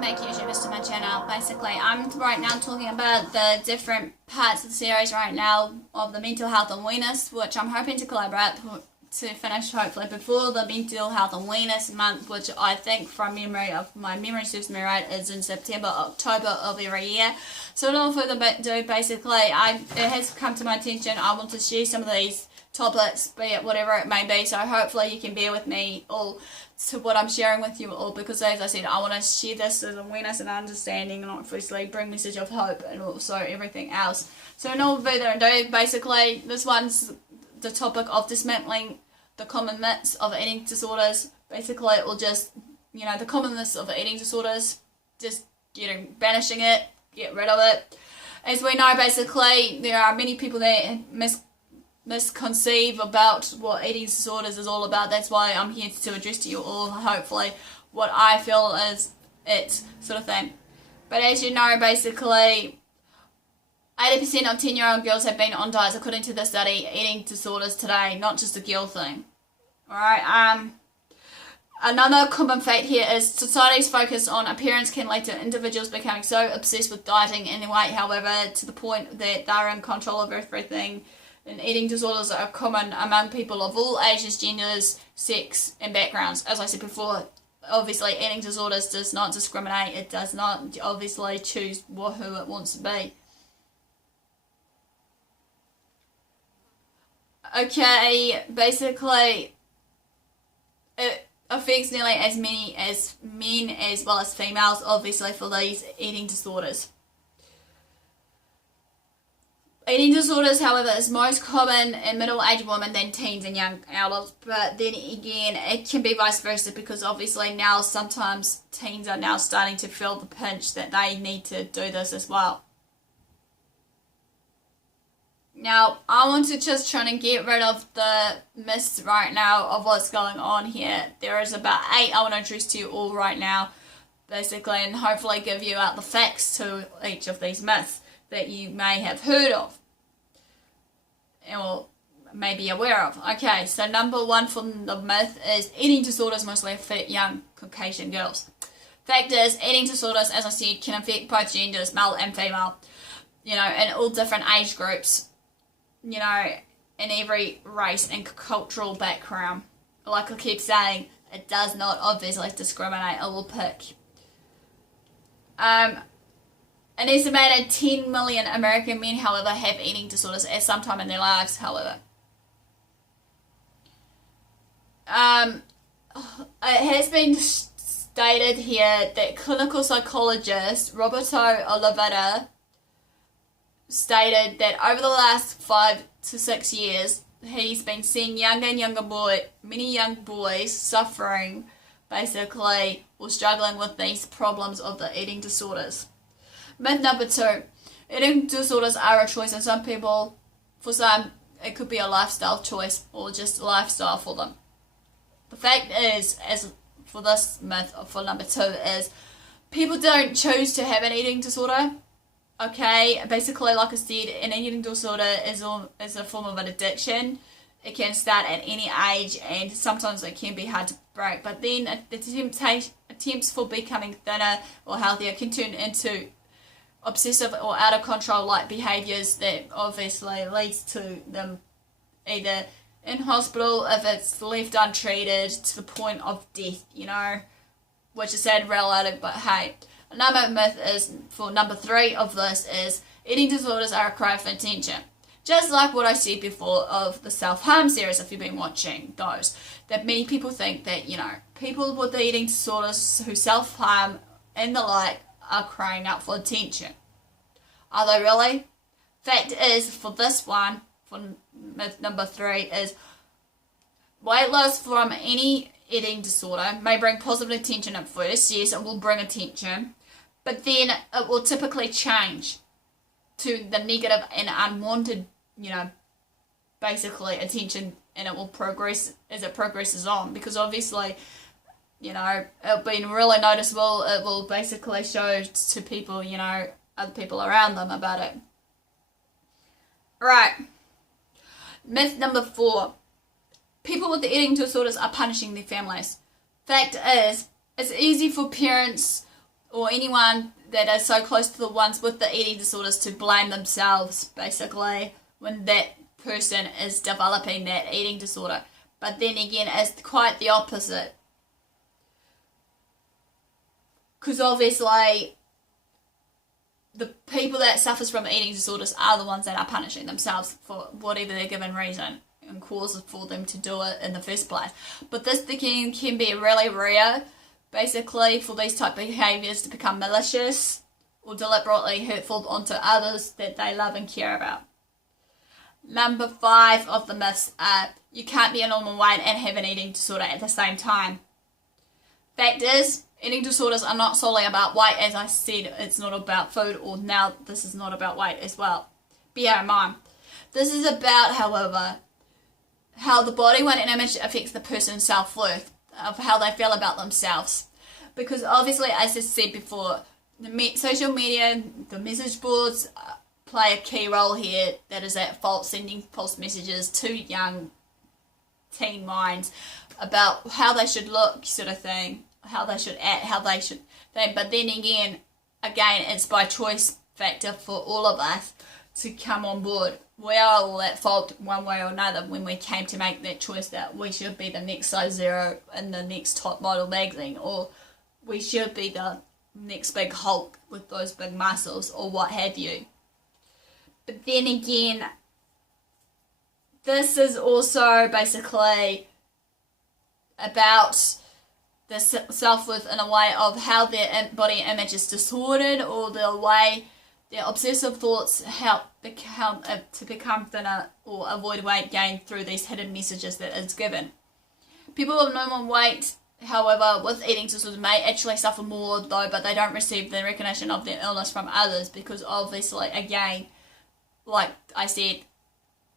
make you changes to my channel. Basically, I'm right now talking about the different parts of the series right now of the mental health and wellness, which I'm hoping to collaborate to finish hopefully before the mental health and wellness month, which I think from memory of my memory serves me right is in September, October of every year. So without further ado, basically, it has come to my attention. I want to share some of these topics, be it whatever it may be, so hopefully you can bear with me all to what I'm sharing with you all, because as I said, I want to share this as awareness and understanding, and obviously bring message of hope and also everything else. So no further ado, basically this one's the topic of dismantling the common myths of eating disorders. Basically, it will just, the common myths of eating disorders, just banishing it, get rid of it. As we know, basically, there are many people that misconceive about what eating disorders is all about. That's why I'm here to address to you all, hopefully, what I feel is it sort of thing. But as you know, basically, 80% of 10-year-old girls have been on diets, according to the study, eating disorders today, not just a girl thing. Alright, another common fact here is society's focus on appearance can lead to individuals becoming so obsessed with dieting and their weight, however, to the point that they're in control of everything. And eating disorders are common among people of all ages, genders, sex, and backgrounds. As I said before, obviously eating disorders does not discriminate. It does not obviously choose who it wants to be. Okay, basically, it affects nearly as many as men as well as females, obviously, for these eating disorders. Eating disorders, however, is most common in middle-aged women than teens and young adults, but then again, it can be vice versa, because obviously now sometimes teens are now starting to feel the pinch that they need to do this as well. Now, I want to just try and get rid of the myths right now of what's going on here. There is about 8 I want to address to you all right now, basically, and hopefully give you out the facts to each of these myths that you may have heard of or may be aware of. Okay, so number 1 from the myth is eating disorders mostly affect young Caucasian girls. Fact is, eating disorders, as I said, can affect both genders, male and female, in all different age groups, in every race and cultural background. Like I keep saying, it does not obviously discriminate. It will pick. An estimated 10 million American men, however, have eating disorders at some time in their lives, however. It has been stated here that clinical psychologist Roberto Oliveira stated that over the last 5 to 6 years, he's been seeing many young boys suffering, basically, or struggling with these problems of the eating disorders. Myth number 2, eating disorders are a choice, and for some, it could be a lifestyle choice or just a lifestyle for them. The fact is, as for this myth, for number 2, is people don't choose to have an eating disorder. Okay, basically, like I said, an eating disorder is a form of an addiction. It can start at any age, and sometimes it can be hard to break. But then the attempts for becoming thinner or healthier can turn into obsessive or out of control like behaviours that obviously leads to them either in hospital if it's left untreated to the point of death, which is sad reality, but hey. Another myth is, for number 3 of this, is eating disorders are a cry for attention. Just like what I said before of the self-harm series, if you've been watching those, that many people think that, people with eating disorders who self-harm and the like are crying out for attention. Are they really? Fact is, for this one, for myth number 3, is weight loss from any eating disorder may bring positive attention at first. Yes, it will bring attention, but then it will typically change to the negative and unwanted, basically attention, and it will progress as it progresses on, because obviously, it'll be really noticeable. It will basically show to people, other people around them about it. Right. Myth number 4. People with eating disorders are punishing their families. Fact is, it's easy for parents or anyone that is so close to the ones with the eating disorders to blame themselves, basically, when that person is developing that eating disorder. But then again, it's quite the opposite. Because obviously, the people that suffers from eating disorders are the ones that are punishing themselves for whatever their given reason and causes for them to do it in the first place. But this can be really rare, basically, for these type of behaviours to become malicious or deliberately hurtful onto others that they love and care about. Number 5 of the myths are you can't be a normal weight and have an eating disorder at the same time. Fact is, eating disorders are not solely about weight. As I said, it's not about food, or now this is not about weight as well. Bear in mind, this is about, however, how the body weight and image affects the person's self-worth, of how they feel about themselves. Because obviously, as I said before, the social media, the message boards play a key role here. That is at fault, sending false messages to young teen minds about how they should look, sort of thing, how they should act, how they should think. But then again, it's by choice factor for all of us to come on board. We are all at fault one way or another when we came to make that choice that we should be the next size 0 in the next top model magazine, or we should be the next big Hulk with those big muscles, or what have you. But then again, this is also basically about the self-worth in a way of how their body image is distorted, or the way their obsessive thoughts help to become thinner or avoid weight gain through these hidden messages that is given. People with normal weight, however, with eating disorders may actually suffer more though, but they don't receive the recognition of their illness from others because obviously, again, like I said,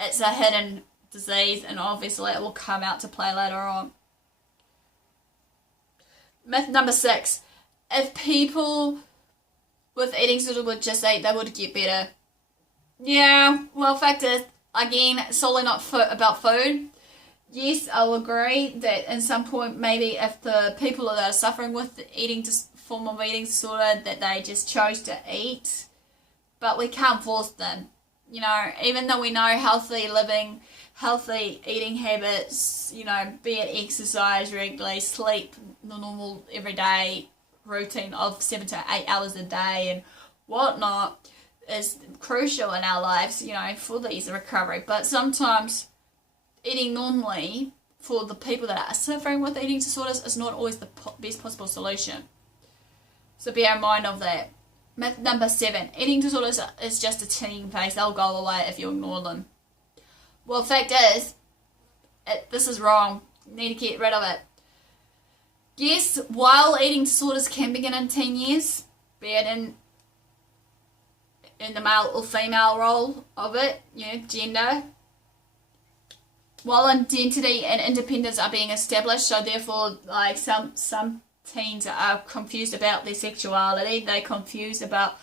it's a hidden disease and obviously it will come out to play later on. Myth number 6. If people with eating disorder would just eat, they would get better. Yeah, well, fact is, again, solely not about food. Yes, I'll agree that in some point, maybe if the people that are suffering with the form of eating disorder, that they just chose to eat, but we can't force them. You know, even though we know healthy living, healthy eating habits, you know, be it exercise regularly, sleep, the normal everyday routine of 7 to 8 hours a day and whatnot is crucial in our lives, you know, for these recovery. But sometimes eating normally for the people that are suffering with eating disorders is not always the best possible solution. So bear in mind of that. Myth number 7. Eating disorders is just a teen phase. They'll go away if you ignore them. Well, fact is, this is wrong. You need to get rid of it. Yes, while eating disorders can begin in teen years, be it in the male or female role of it, you know, gender, while identity and independence are being established, so therefore, like some teens are confused about their sexuality, they're confused about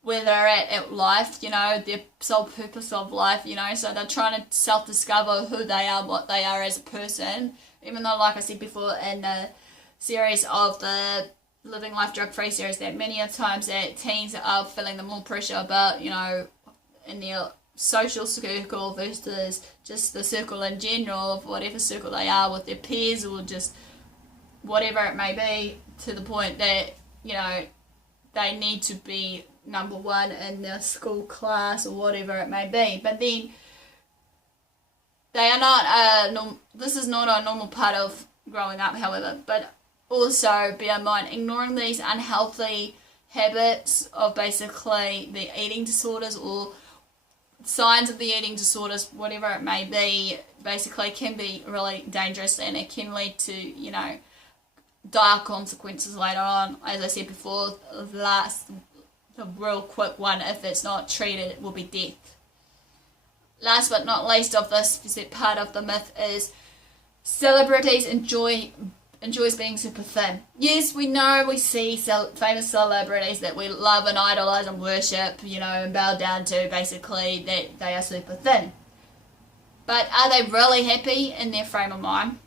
where they're at life, you know, their sole purpose of life, you know, so they're trying to self-discover who they are, what they are as a person, even though, like I said before, in the series of the Living Life Drug-Free series, that many a times that teens are feeling the more pressure about, you know, in their social circle versus just the circle in general of whatever circle they are with their peers or just whatever it may be, to the point that, you know, they need to be number one in their school class or whatever it may be. But then they are not this is not a normal part of growing up, however. But also bear in mind, ignoring these unhealthy habits of basically the eating disorders or signs of the eating disorders, whatever it may be, basically can be really dangerous, and it can lead to, you know, dire consequences later on. As I said before, the real quick one, if it's not treated, it will be death. Last but not least of this part of the myth is celebrities enjoys being super thin. Yes, we know, we see famous celebrities that we love and idolise and worship, you know, and bow down to, basically, that they are super thin. But are they really happy in their frame of mind?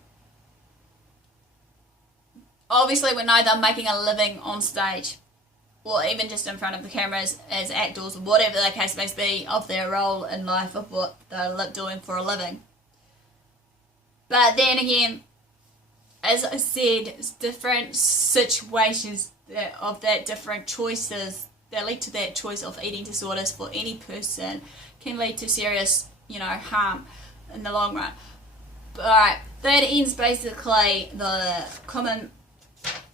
Obviously, we know they're making a living on stage. or even just in front of the cameras as actors, whatever the case may be, of their role in life, of what they're doing for a living. But then again, as I said, different situations of that, different choices that lead to that choice of eating disorders for any person can lead to serious, harm in the long run. Alright, that ends basically the common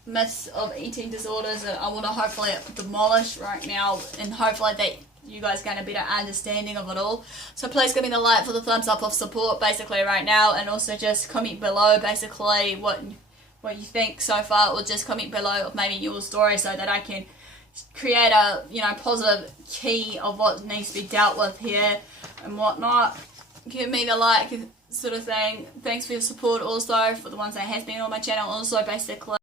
myths of eating disorders that I want to hopefully demolish right now, and hopefully that you guys gain a better understanding of it all. So please give me the like for the thumbs up of support basically right now, and also just comment below basically what you think so far, or just comment below of maybe your story so that I can create a positive key of what needs to be dealt with here and whatnot. Give me the like sort of thing. Thanks for your support also, for the ones that has been on my channel also basically.